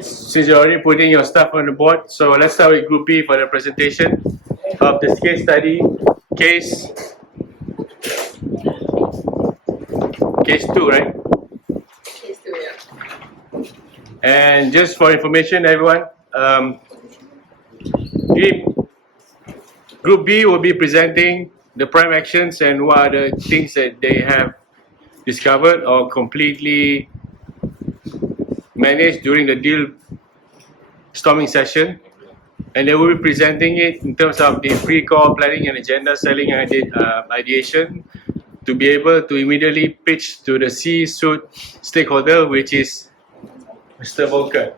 Since you're already putting your stuff on the board, so let's start with Group B for the presentation of this case study, case 2, right? Case 2, yeah. And just for information, everyone, Group B will be presenting the prime actions and what are the things that they have discovered or completely managed during the deal storming session. And they will be presenting it in terms of the pre-call planning and agenda selling and ideation to be able to immediately pitch to the C-suite stakeholder, which is Mr. Volker.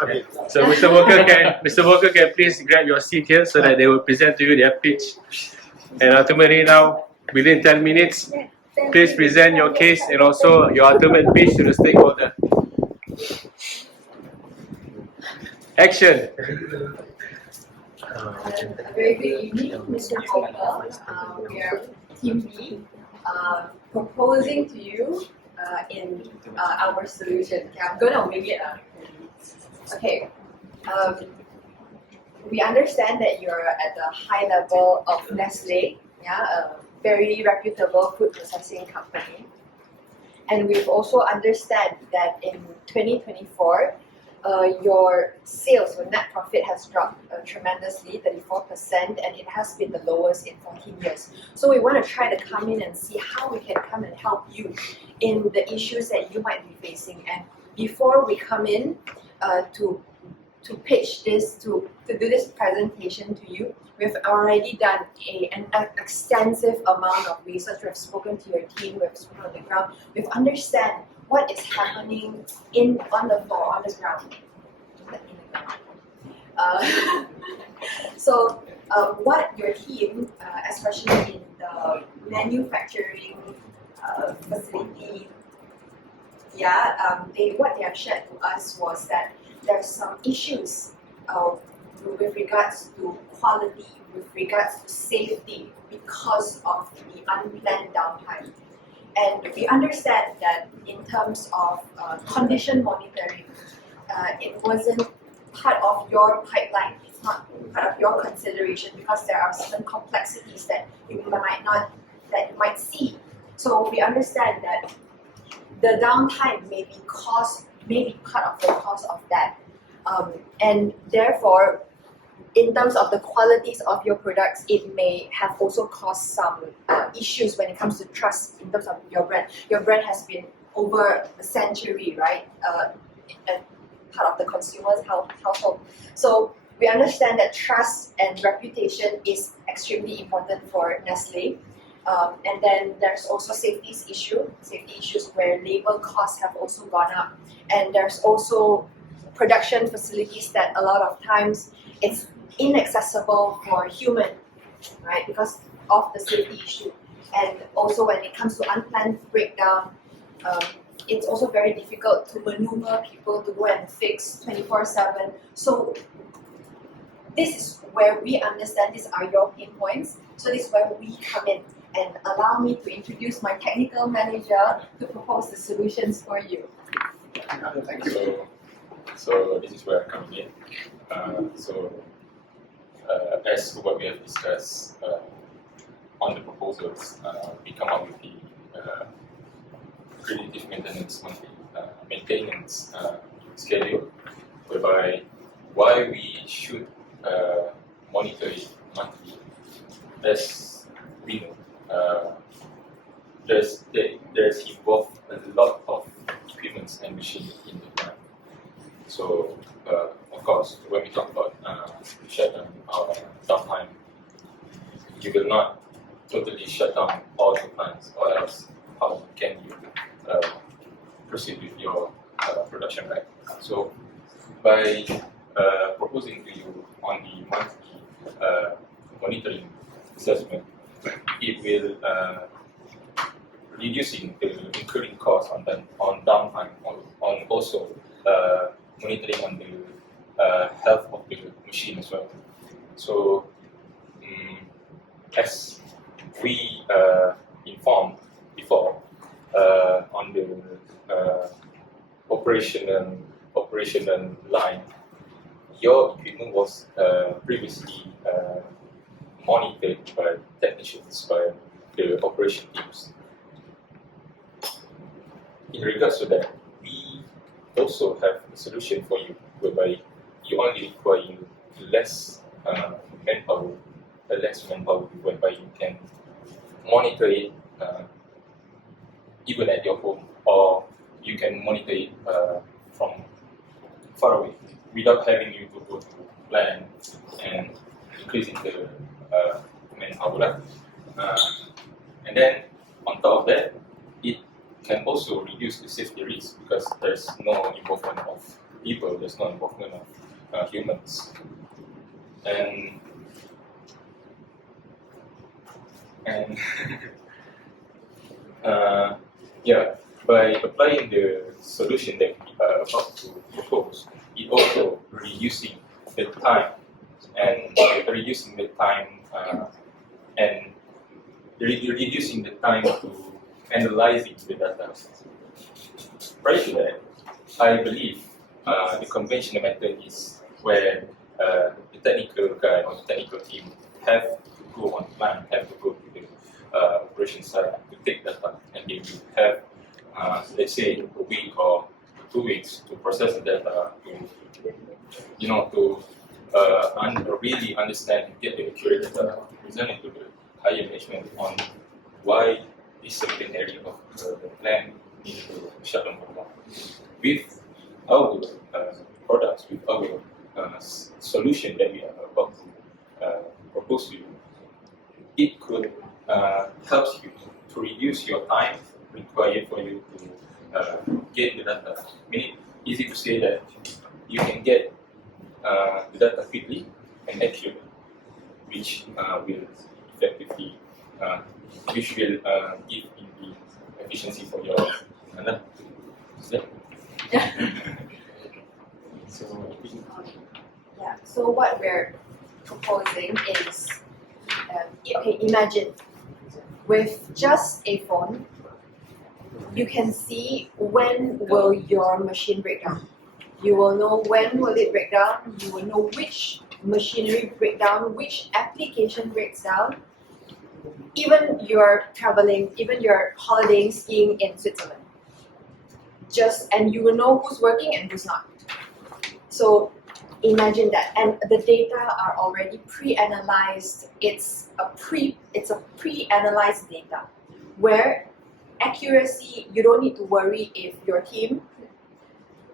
Okay. So Mr. Volker can please grab your seat here so that they will present to you their pitch. And ultimately now, within 10 minutes, please present your case and also your ultimate pitch to the stakeholder. Action. A very good evening, Mr. Volker. We are Team B, proposing to you in our solution. Okay, I'm gonna wing it. Okay. We understand that you're at the high level of Nestlé, a very reputable food processing company. And we've also understand that in 2024, your sales or net profit has dropped tremendously, 34%, and it has been the lowest in 14 years. So we want to try to come in and see how we can come and help you in the issues that you might be facing. And before we come in to pitch this, to do this presentation to you, we've already done an extensive amount of research. We've spoken to your team, we've spoken on the ground, we've understand what is happening on the floor, on the ground. So what your team, especially in the manufacturing facility, what they have shared to us was that there's some issues with regards to quality, with regards to safety, because of the unplanned downtime. And we understand that in terms of condition monitoring, it wasn't part of your pipeline. It's not part of your consideration because there are certain complexities that you might see. So we understand that the downtime may be part of the cause of that, and therefore, in terms of the qualities of your products, it may have also caused some issues when it comes to trust in terms of your brand. Your brand has been over a century, right? Part of the consumer's household. So we understand that trust and reputation is extremely important for Nestlé. And then there's also safety issues where labor costs have also gone up. And there's also production facilities that a lot of times it's inaccessible for human, right? Because of the safety issue. And also when it comes to unplanned breakdown, it's also very difficult to maneuver people to go and fix 24/7. So this is where we understand these are your pain points. So this is where we come in, and allow me to introduce my technical manager to propose the solutions for you. Thank you. So this is where I come in. As to what we have discussed on the proposals, we come up with the predictive maintenance monthly maintenance schedule, whereby why we should monitor it monthly. As we know, there's involved a lot of equipments and machines in the plant. So of course, when we talk about shutdown or downtime, you will not totally shut down all the plants, or else how can you proceed with your production, right? So by proposing to you on the monthly monitoring assessment, it will reducing the incurring costs on downtime, on also monitoring on the health of the machine as well. So as we informed before, operational line, your equipment was previously monitored by technicians, by the operation teams. In regards to that, we also have a solution for you whereby you only require less manpower, whereby you can monitor it even at your home, or you can monitor it from far away without having you to go to plan and increasing the manpower. And then on top of that, it can also reduce the safety risk because there's no involvement of people, there's no involvement of humans. And yeah, by applying the solution that we are about to propose, it also reducing the time and reducing the time to analyzing the data. Prior to that, I believe the conventional method is where the technical guy or the technical team have to go on plan, have to go to the operation site to take data, and they will have, let's say, a week or 2 weeks to process the data, to really understand and get the accurate data, present it to the higher management on why this certain area of the plan needs to shut down. With our products, with our solution that we are about to propose to you, it could help you to reduce your time required for you to get the data. Meaning, easy to say that you can get the data quickly and accurately, which will effectively give in the efficiency for your So what we're proposing is, okay, imagine with just a phone, you can see when will your machine break down. You will know when will it break down. You will know which machinery break down, which application breaks down. Even you're traveling, even you're holidaying, skiing in Switzerland. And you will know who's working and who's not. So imagine that, and the data are already pre-analyzed. It's a pre-analyzed data where accuracy, you don't need to worry if your team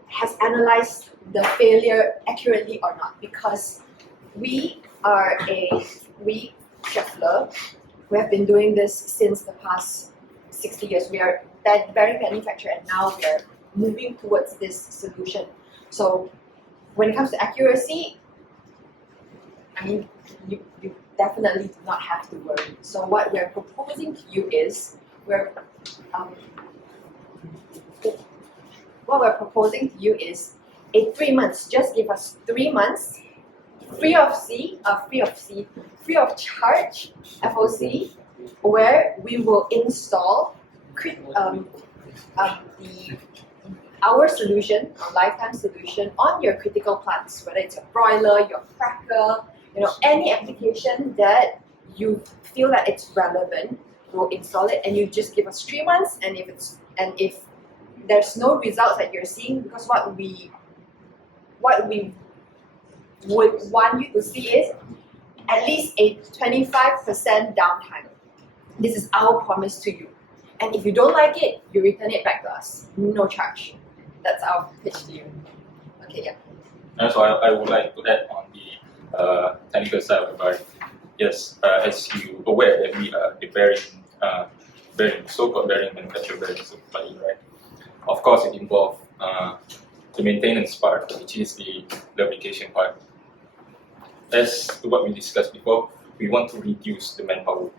has analyzed the failure accurately or not, because we SCHAEFFLER, we have been doing this since the past 60 years. We are that bearing manufacturer, and now we are moving towards this solution. So when it comes to accuracy, I mean, you definitely do not have to worry. So what we're proposing to you is, a 3 months. Just give us 3 months, free of charge, FOC, where we will install our solution, lifetime solution, on your critical plants, whether it's a broiler, your cracker, any application that you feel that it's relevant, we'll install it, and you just give us 3 months. And if there's no results that you're seeing, because what we would want you to see is at least a 25% downtime. This is our promise to you. And if you don't like it, you return it back to us, no charge. That's our pitch to you. Okay, yeah. And so I would like to add on the technical side of the yes, as you aware that we are the bearing, so-called bearing manufacturer, bearing supply, right? Of course, it involves the maintenance part, which is the lubrication part. As to what we discussed before, we want to reduce the manpower.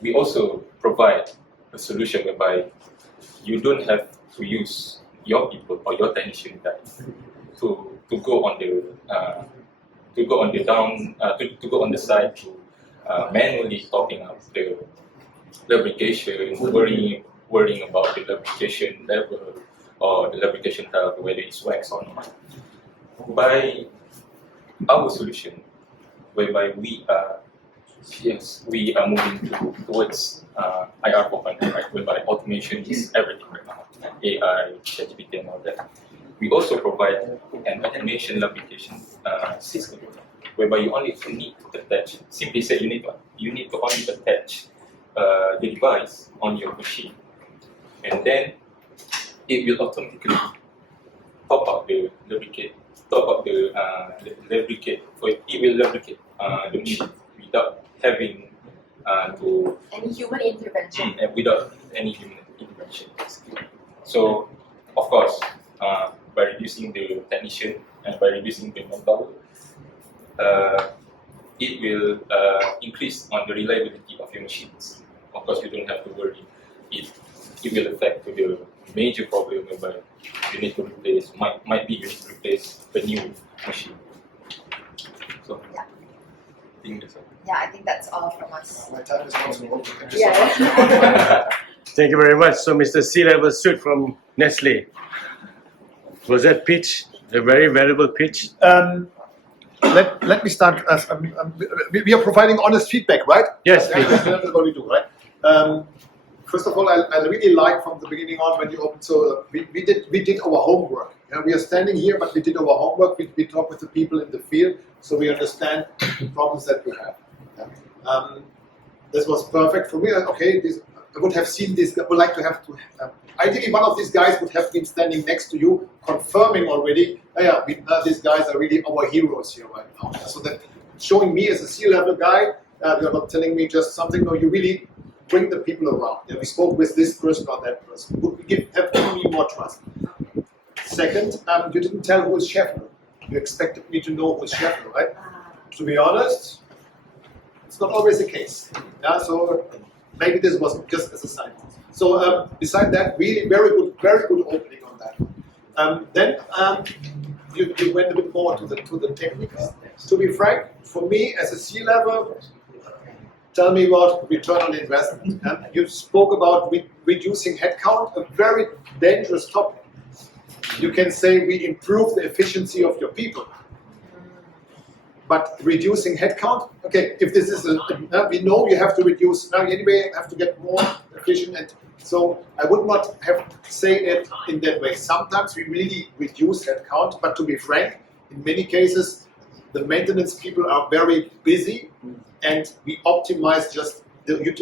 We also provide a solution whereby you don't have to use your people or your technician guy to go on the side to manually topping up the lubrication, hoovering, worrying about the lubrication level or the lubrication health, whether it's wax or not. By our solution, whereby we are moving towards IR 4.0, right? Whereby automation is everything right now, AI, ChatGPT, and all that. We also provide an automation lubrication system, whereby you only need to attach. Simply said, you need to only attach the device on your machine, and then it will automatically top up the lubricate. So it will lubricate the machine without having to Any human intervention. and without any human intervention. So, of course, by reducing the technician and by reducing the manpower, it will increase on the reliability of your machines. Of course, you don't have to worry if it will affect to the major problem whereby you need to replace, might be you need to replace a new machine. So, Yeah. I think that's all. Yeah, I think that's all from us. My time is also over. Thank you so Yeah. much. Thank you very much. So, Mr. C-level suit from Nestle. Was that pitch a very valuable pitch? Let me start. We are providing honest feedback, right? Yes, Yeah, please. that's what we do, right? First of all, I really like from the beginning on when you opened. So we did our homework. And we are standing here, but we did our homework. We talk with the people in the field, so we understand the problems that you have. Yeah. This was perfect for me. Okay, I would have seen this. I would like to have to. Ideally, one of these guys would have been standing next to you, confirming already. These guys are really our heroes here right now. So that showing me as a C-level guy, you're not telling me just something. No, you really bring the people around. Yeah, we spoke with this person or that person. Have given me more trust. Second, you didn't tell who is SCHAEFFLER. You expected me to know who is SCHAEFFLER, right? To be honest, it's not always the case. Yeah, so maybe this was just as a sign. So beside that, really very good opening on that. Then you went a bit more to the technical. To be frank, for me as a C-level, tell me about return on investment. You spoke about reducing headcount, a very dangerous topic. You can say we improve the efficiency of your people. But reducing headcount, okay, if this is we know you have to reduce, now anyway you have to get more efficient, and so I would not have said it in that way. Sometimes we really reduce headcount, but to be frank, in many cases, the maintenance people are very busy, and we optimize just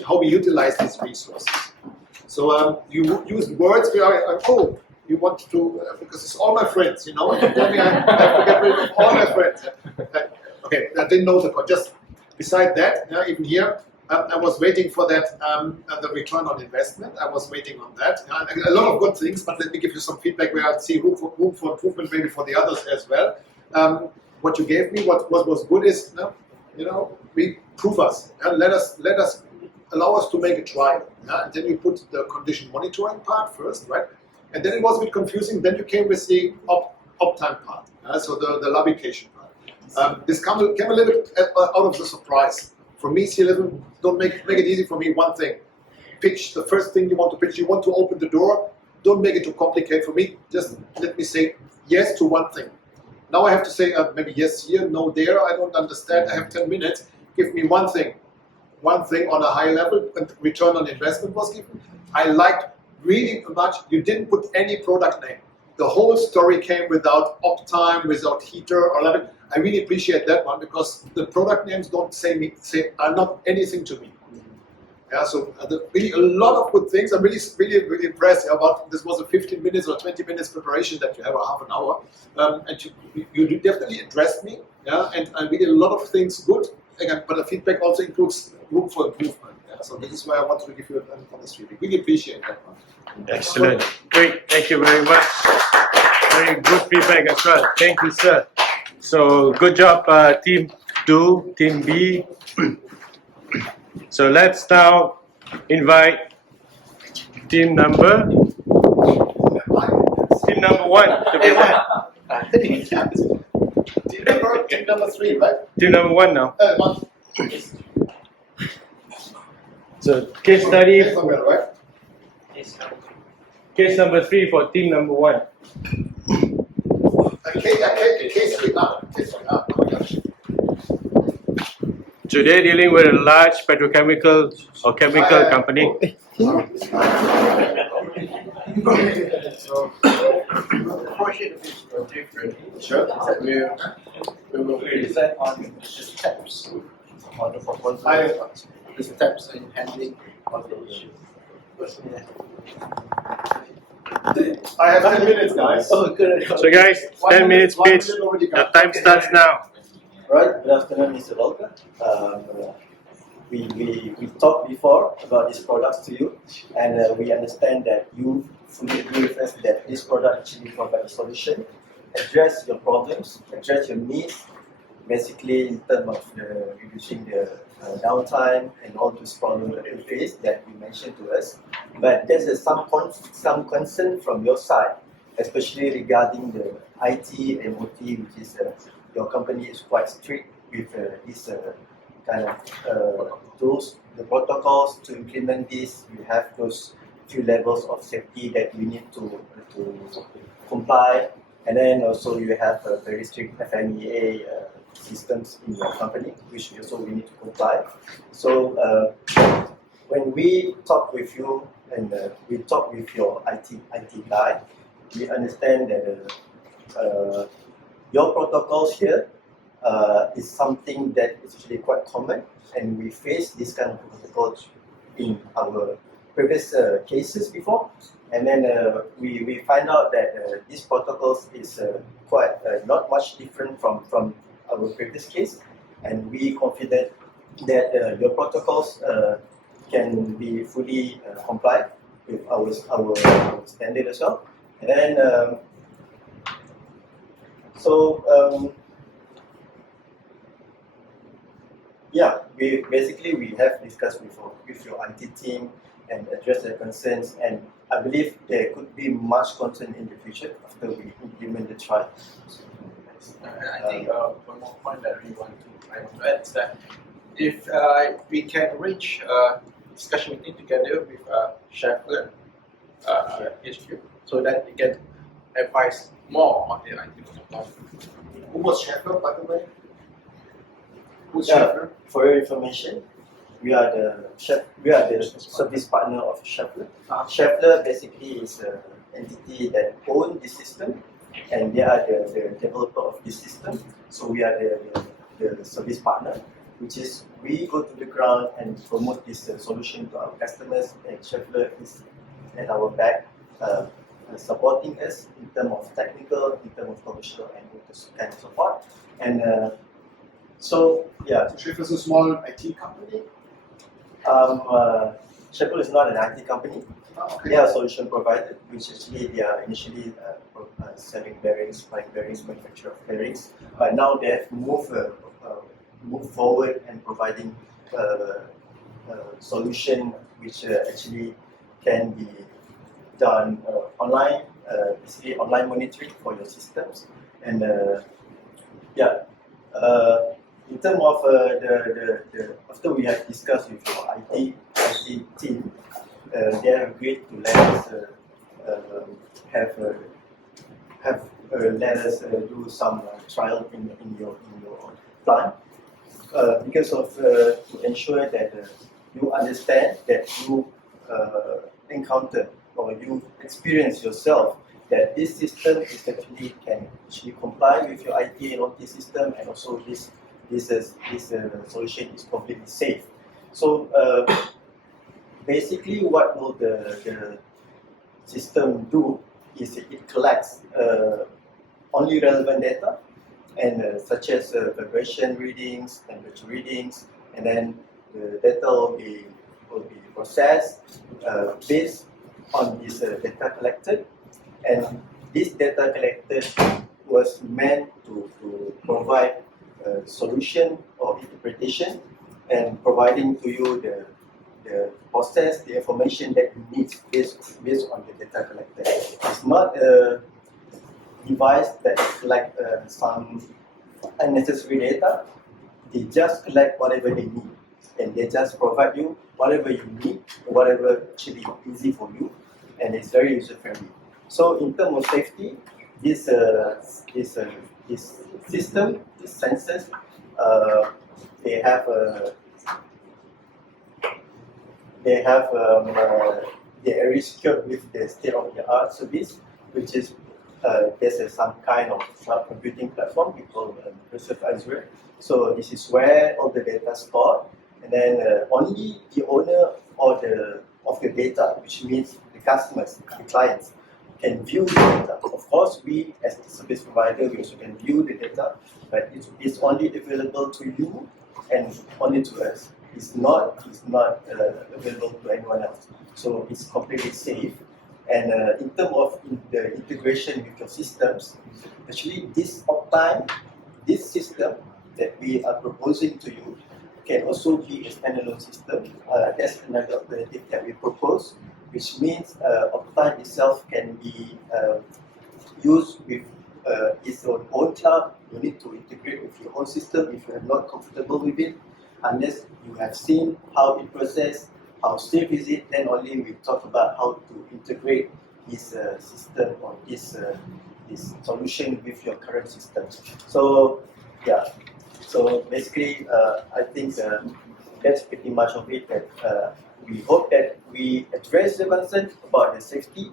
how we utilize these resources. So you use words where you want to, because it's all my friends, you know, and you tell me I have to get rid of all my friends. Okay, I didn't know the point. Just beside that, even here, I was waiting for that, the return on investment. I was waiting on that. A lot of good things, but let me give you some feedback where I see room for improvement, maybe for the others as well. What you gave me, what was good is, we prove us. Let us allow us to make a trial. And then you put the condition monitoring part first, right? And then it was a bit confusing. Then you came with the uptime part, so the lubrication part. This came a little bit out of the surprise. For me, C-level, don't make it easy for me. One thing, pitch the first thing you want to pitch. You want to open the door. Don't make it too complicated for me. Just let me say yes to one thing. Now I have to say maybe yes here, no there. I don't understand. I have 10 minutes. Give me one thing on a high level. And return on investment was given. I liked really much. You didn't put any product name. The whole story came without uptime, without heater or level. I really appreciate that one because the product names don't are not anything to me. Yeah, so really a lot of good things. I'm really impressed about. This was a 15 minutes or 20 minutes preparation that you have, or half an hour, and you definitely addressed me. Yeah, and really a lot of things good. Again, but the feedback also includes room for improvement. Yeah, so this is why I wanted to give you an honest feedback. Really appreciate that one. Excellent. Great. Thank you very much. Very good feedback as well. Thank you, sir. So good job, Team 2, Team B. So let's now invite team number 1 to present. Team number 3, right? Team number 1 now. One. So case study. Right? Case number 3 for team number 1. Case three up. Oh my gosh. So they're dealing with a large petrochemical or chemical company. So the portion of this is different. Sure. We will present on the steps on the proposal, the steps in handling of the issue. I have 10 minutes, guys. Oh, good. So guys, 10 minutes pitch. The time starts now. Right, good afternoon, Mr. Volker. We talked before about these products to you, and we understand that you fully agree with us that this product actually provides a solution, address your problems, address your needs, basically in terms of reducing the downtime and all those problems that you face that you mentioned to us. But there's some concern from your side, especially regarding the IT and OT, which is your company is quite strict with this kind of those the protocols to implement this. You have those few levels of safety that you need to comply, and then also you have a very strict FMEA systems in your company, which also we need to comply. So when we talk with you and we talk with your IT guy, we understand that your protocols here is something that is actually quite common, and we face this kind of protocols in our previous cases before. And then we find out that these protocols is quite not much different from our previous case, and we confident that your protocols can be fully complied with our standard as well. And then yeah, we have discussed with your IT team and addressed their concerns, and I believe there could be much concern in the future after we implement the trial. I think one more point that I want to add is that if we can arrange a discussion meeting together with SCHAEFFLER HQ, so that we can advise more on the IT protocol. Who was SCHAEFFLER, by the way? Who's Yeah, SCHAEFFLER? for your information, we are the service partner of SCHAEFFLER. SCHAEFFLER basically is an entity that owns the system, and they are the developer of this system. So we are the service partner, which is we go to the ground and promote this solution to our customers, and SCHAEFFLER is at our back, supporting us in terms of technical, in terms of commercial, and this kind of support. And so yeah, So SCHAEFFLER is a small IT company. SCHAEFFLER is not an IT company. Okay. They are a solution provider, which actually they are initially selling bearings, buying bearings, manufacture of bearings. But now they have moved forward and providing solution which actually can be done online, basically online monitoring for your systems. And yeah, in terms of the after we have discussed with your IT team, they have agreed to let us let us do some trial in your plant because of to ensure that you understand that you encounter or you experience yourself that this system is can comply with your IT and OT system, and also this solution is completely safe. So basically, what will the system do is it collects only relevant data, and such as vibration readings, temperature readings, and then the data will be processed based on this data collected. And this data collected was meant to provide a solution or interpretation, and providing to you the process, the information that you need based on the data collected. It's not a device that collect some unnecessary data. They just collect whatever they need, and they just provide you whatever you need, whatever actually easy for you. and it's very user friendly. So in terms of safety, this system, these sensors, they have they are secured with the state-of-the-art service, which is there's some kind of cloud computing platform we call Microsoft Azure. So this is where all the data is stored, and then only the owner of the data, which means the customers, the clients, can view the data. Of course, we as the service provider, we also can view the data, but it's only available to you and only to us. It's not available to anyone else. So it's completely safe. And in terms of the integration with your systems, actually this uptime, this system that we are proposing to you can also be a standalone system. That's another alternative that we propose, which means uptime itself can be used with its own cloud. You need to integrate with your own system if you are not comfortable with it, unless you have seen how it processes, how safe is it, then only we talk about how to integrate this system or this solution with your current system. So yeah, so basically I think that's pretty much of it. That we hope that we address the concern about the safety,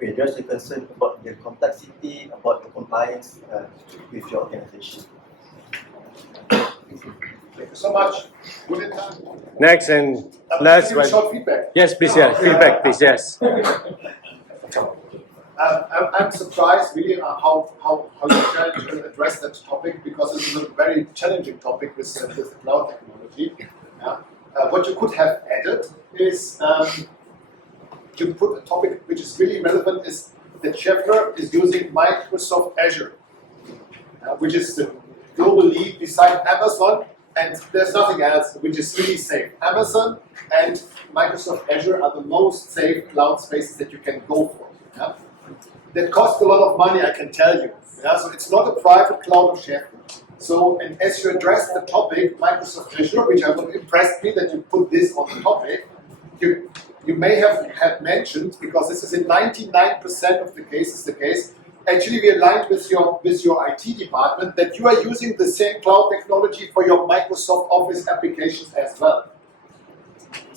we address the concern about the complexity, about the compliance with your organization. Thank you so much. Good in time. Next and Give last you one. short feedback. Yes, please. Yes, feedback, please. Yes. I'm surprised really how you try to address that topic, because this is a very challenging topic with cloud technology. Yeah. What you could have added is you put a topic which is really relevant, is that SCHAEFFLER is using Microsoft Azure, which is the global lead beside Amazon, and there's nothing else which is really safe. Amazon and Microsoft Azure are the most safe cloud spaces that you can go for. Yeah? That costs a lot of money, I can tell you. Yeah? So it's not a private cloud of SCHAEFFLER. So, and as you address the topic, Microsoft Azure, which I would impressed me that you put this on the topic, you may have had mentioned, because this is in 99% of the cases the case, actually we aligned with your IT department that you are using the same cloud technology for your Microsoft Office applications as well.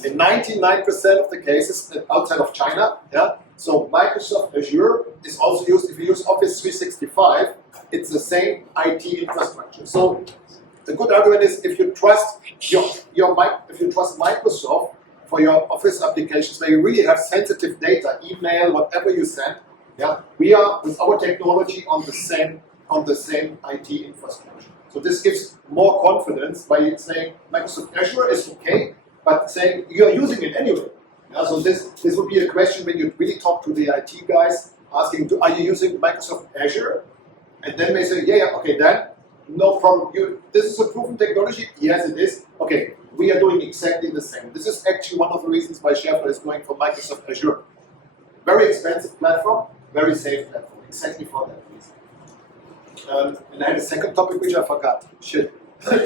In 99% of the cases outside of China, yeah. So Microsoft Azure is also used, if you use Office 365, it's the same IT infrastructure. So the good argument is, if you trust Microsoft for your Office applications where you really have sensitive data, email, whatever you send, yeah, we are with our technology on the same IT infrastructure. So this gives more confidence by saying Microsoft Azure is okay, but saying you are using it anyway. Yeah, so this would be a question when you really talk to the IT guys, asking, are you using Microsoft Azure? And then they say, yeah, okay, then no problem. This is a proven technology. Yes, it is. Okay, we are doing exactly the same. This is actually one of the reasons why SCHAEFFLER is going for Microsoft Azure. Very expensive platform, very safe platform, exactly for that reason. And I had a second topic which I forgot. Shit. There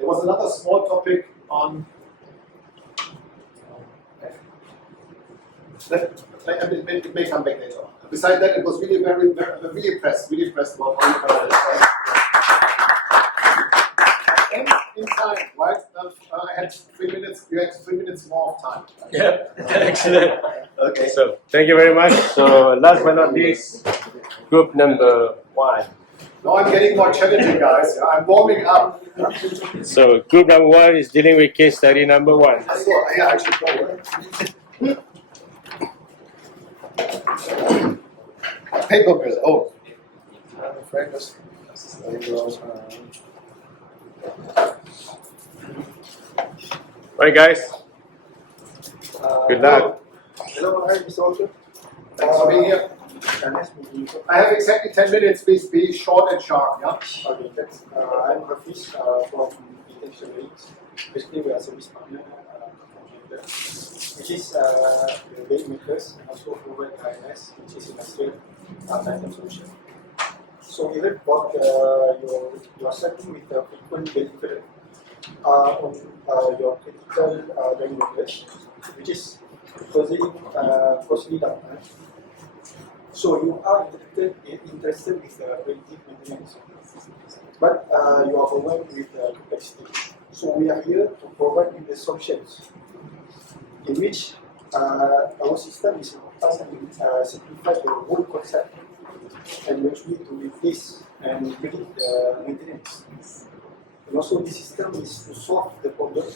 was another small topic on. It may come back later. Besides that, it was really really impressed about how you covered it. And in time, right? I had 3 minutes. You had 3 minutes more of time. Right? Yeah, excellent. Okay. So thank you very much. So last but not least, group number 1. Now I'm getting more challenging, guys. Yeah, I'm warming up. So group number 1 is dealing with case study number 1. Yeah, I should go. Paper mill. Oh, I'm afraid this. Right, guys. Good luck. Hello, hi, Mr. Ocho. Thanks for being here. I have exactly 10 minutes. Please be short and sharp. Yeah. Okay, that's, I'm Rafiq from Detection Rates. Basically, we are service partner which is the bait makers and also proven INS, which is industrial item solution. So we heard about your setting with the frequent delivery on your critical value makers, which is causing costly downtime. So you are interested with predictive maintenance, but you are overwhelmed with complexity. So we are here to provide you the solutions, in which our system is simplify the whole concept and eventually to replace and predict the maintenance. And also this system is to solve the problem,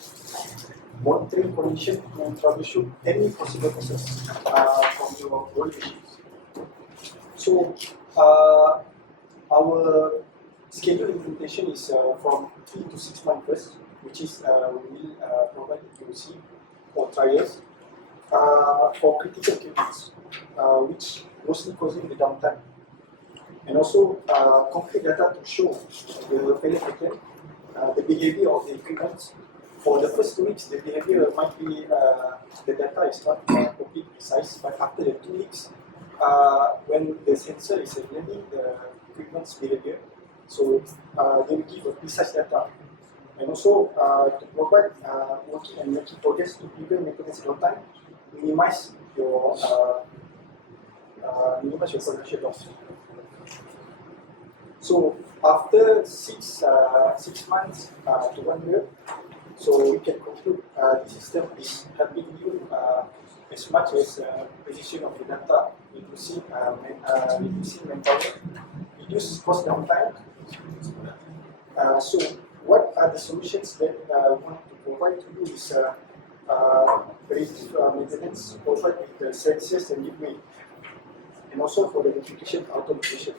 monitoring condition and troubleshoot any possible process from your whole machines. So our scheduled implementation is from 3 to 6 months first, which is we will provide POC or trials for critical cables, which mostly causing the downtime. And also concrete data to show the failure pattern, the behavior of the equipment. For the first 2 weeks, the behavior might be, the data is not completely precise, but after the 2 weeks, when the sensor is learning the equipment's behavior, so they will give a precise data. And also to provide working and making progress to prevent maintenance downtime, minimize your production loss. So after 6 months to 1 year, so we can conclude the system is helping you as much as precision of the data, reducing manpower, reduce cost downtime. So what are the solutions that we want to provide to you is predictive maintenance, provide with the sensors and gateway, and also for the notification automation.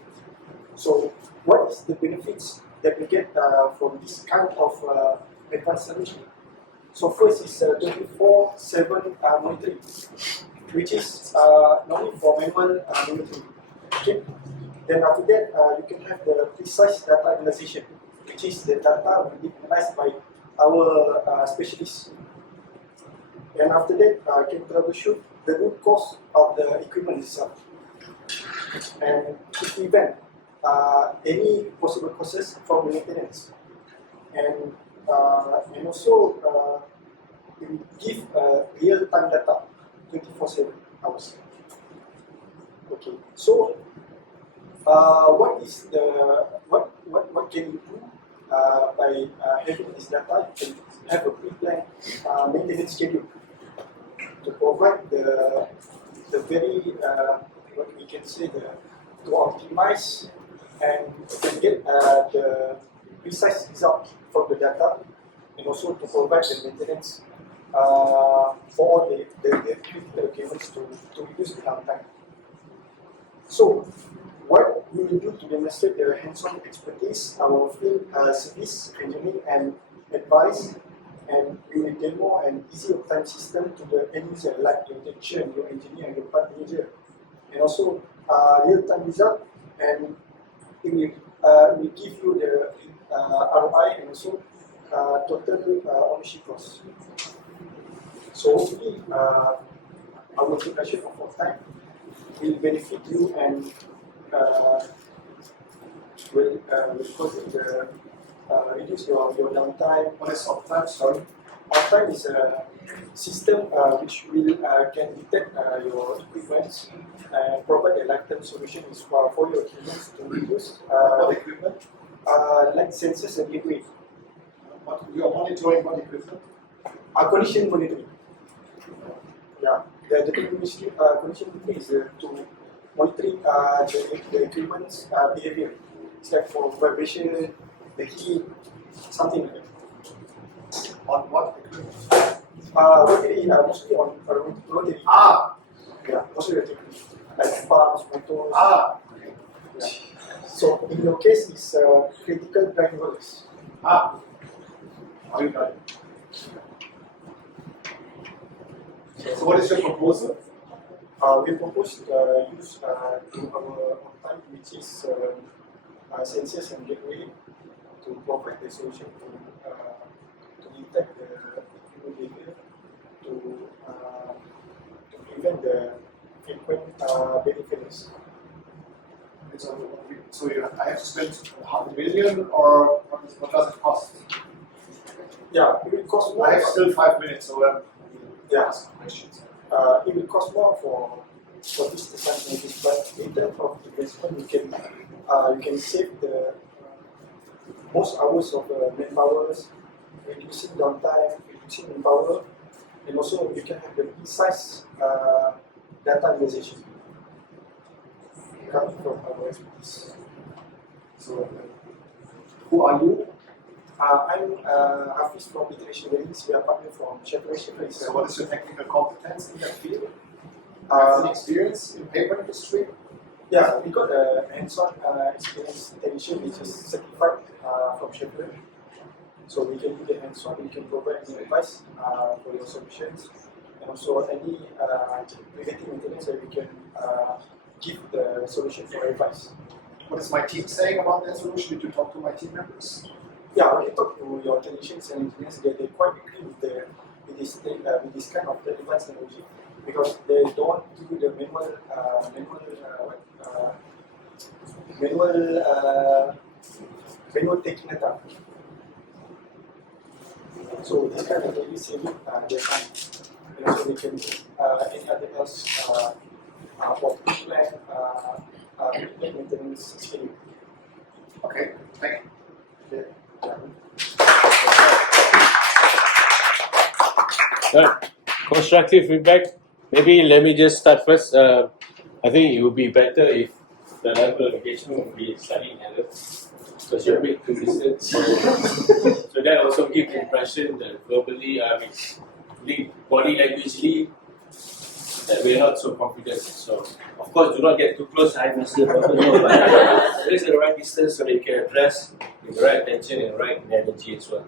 So what is the benefits that we get from this kind of advanced solution? So first is 24/7 monitoring, which is not only for manual monitoring. Okay. Then after that, you can have the precise data analysis, which is the data will be analyzed by our specialists. And after that, can troubleshoot the root cause of the equipment itself, and to prevent any possible causes from maintenance. And also it will give real-time data 24/7 hours. Okay, so what is the what can you do by having this data? You can have a pre-planned maintenance schedule to provide the very what we can say to optimize and to get the precise result from the data, and also to provide the maintenance for all the critical equipments to reduce the downtime. So, what we will do to demonstrate the hands-on expertise, our field service, engineering and advice, and we will demo an easy uptime system to the end user, like your technician, your engineer, and your part manager, and also real-time result, and it will give you the ROI and also total ownership cost. So hopefully our introduction of uptime will benefit you and will cause you the reduce your downtime. What is uptime? Sorry, uptime is a system which will can detect your equipment and provide a lifetime solution for your equipment to reduce what equipment? Like sensors and gateway. What you are monitoring what equipment? Condition monitoring. Yeah, the condition monitoring is to monitoring the equipment's behavior. It's like for vibration, the heat, something like that. On what equipment? Rotary, mostly on rotary. Yeah, mostly rotary. Like pumps, motors. Yeah. So in your case, it's critical driving rollers. You got it. So what is your proposal? We propose use to our uptime, which is sensors and gateway, to provide the solution to detect the equipment behavior, to prevent the frequent belly failures. So I have to spend $500,000, or what does it cost? Yeah, it will cost more. I have still 5 minutes, so Yeah. ask questions. it will cost more for this technology, but in terms of investment, you can save the most hours of manpower, reducing downtime, reducing manpower, and also you can have the precise data visualization coming from our expertise. So, who are you? I'm Hafiz from International Ratings. We are partner from SCHAEFFLER. So what is your technical competence in that field? Any experience in paper industry? Yeah, we got a hands-on experience technician which is certified from SCHAEFFLER. So we can do the hands-on, we can provide any advice for your solutions, and also any preventive maintenance that we can give the solution for advice. What is my team saying about that solution? Did you talk to my team members? Yeah, when you talk to your technicians and engineers, they're quite agree with this kind of the advanced technology, because they don't want to do the manual taking data. So this kind of really saving their time, and also they can any other else for plan maintenance schedule. Okay, thank you. Constructive feedback. Maybe let me just start first. I think it would be better if the level of engagement would be slightly higher, because you're a bit too distant. So that also gives the impression that verbally, body languagely, that we're not so confident. So, of course, do not get too close. I must say, but there is the right distance so that you can address with the right attention and right energy as well.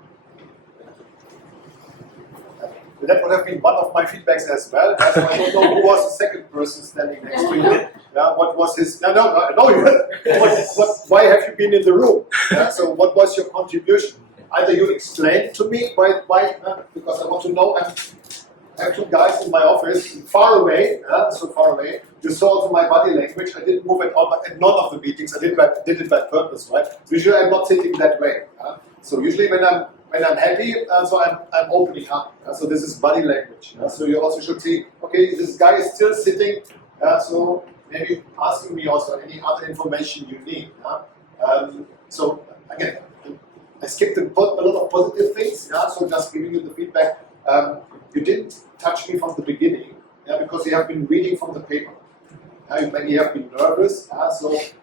That would have been one of my feedbacks as well. So I don't know who was the second person standing next to you. Yeah, what was his? No. Why have you been in the room? Yeah, so what was your contribution? Either you explain to me why because I want to know. I have two guys in my office, far away, so far away. You saw also my body language. I didn't move at all, but at none of the meetings. I did it by purpose, right? Usually I'm not sitting that way. So usually when I'm happy, so I'm opening up. So this is body language. So you also should see, okay, this guy is still sitting. So maybe asking me also any other information you need. So again, I skipped a lot of positive things. So just giving you the feedback. You didn't touch me from the beginning, because you have been reading from the paper. You maybe have been nervous,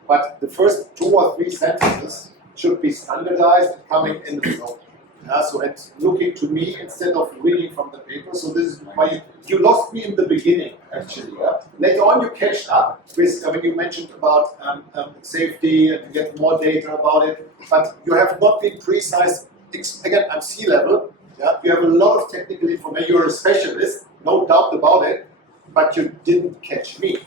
but the first 2 or 3 sentences should be standardized and coming in the flow. So it's looking to me instead of reading from the paper. So this is why you lost me in the beginning, actually. Later on, you catched up with when you mentioned about safety and you get more data about it. But you have not been precise. Again, I'm C-level. You have a lot of technical information. You're a specialist, no doubt about it. But you didn't catch me.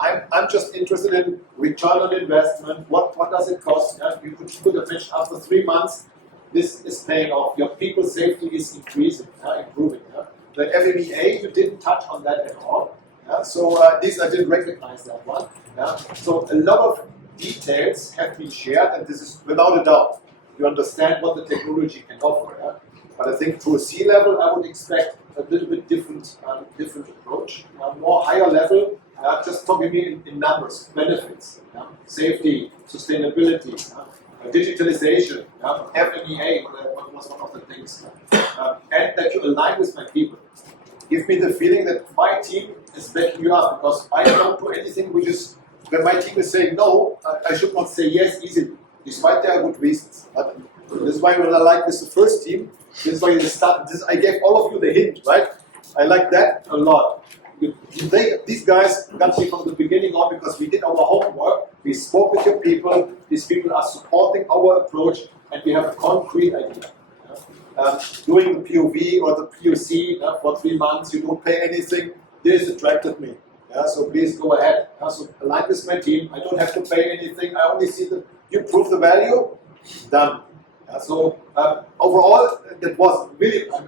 I'm just interested in return on investment. What does it cost? You could have mentioned after 3 months. This is paying off. Your people safety is increasing, improving. The FMEA, you didn't touch on that at all. So this I didn't recognize that one. So a lot of details have been shared, and this is without a doubt. You understand what the technology can offer. But I think to a C-level, I would expect a little bit different approach, more higher level. Just talking in numbers, benefits, safety, sustainability. Digitalization, FMEA was one of the things, and that you align with my people. Give me the feeling that my team is backing you up, because I don't do anything which is, when my team is saying no, I should not say yes easily, despite there are good reasons. This is why when I like this the first team, this is why I gave all of you the hint, right? I like that a lot. These guys got me from the beginning on because we did our homework, we spoke with your people, these people are supporting our approach, and we have a concrete idea. Doing the POV or the POC for 3 months, you don't pay anything, this attracted me. So please go ahead. So align with my team, I don't have to pay anything, I only see you prove the value, done. So overall, it was really, I'm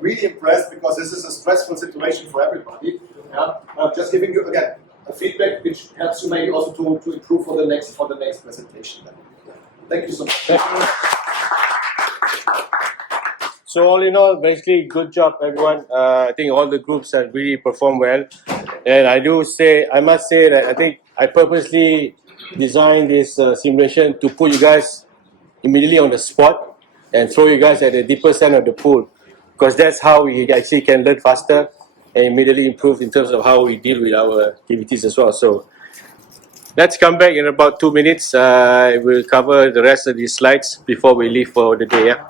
really impressed because this is a stressful situation for everybody. I'm just giving you again a feedback which helps you maybe also to improve for the next presentation. Thank you so much. So all in all, basically, good job, everyone. I think all the groups have really performed well, and I must say that I think I purposely designed this simulation to put you guys immediately on the spot and throw you guys at the deeper side of the pool, because that's how we actually can learn faster and immediately improve in terms of how we deal with our activities as well. So let's come back in about 2 minutes. We'll cover the rest of these slides before we leave for the day. Yeah.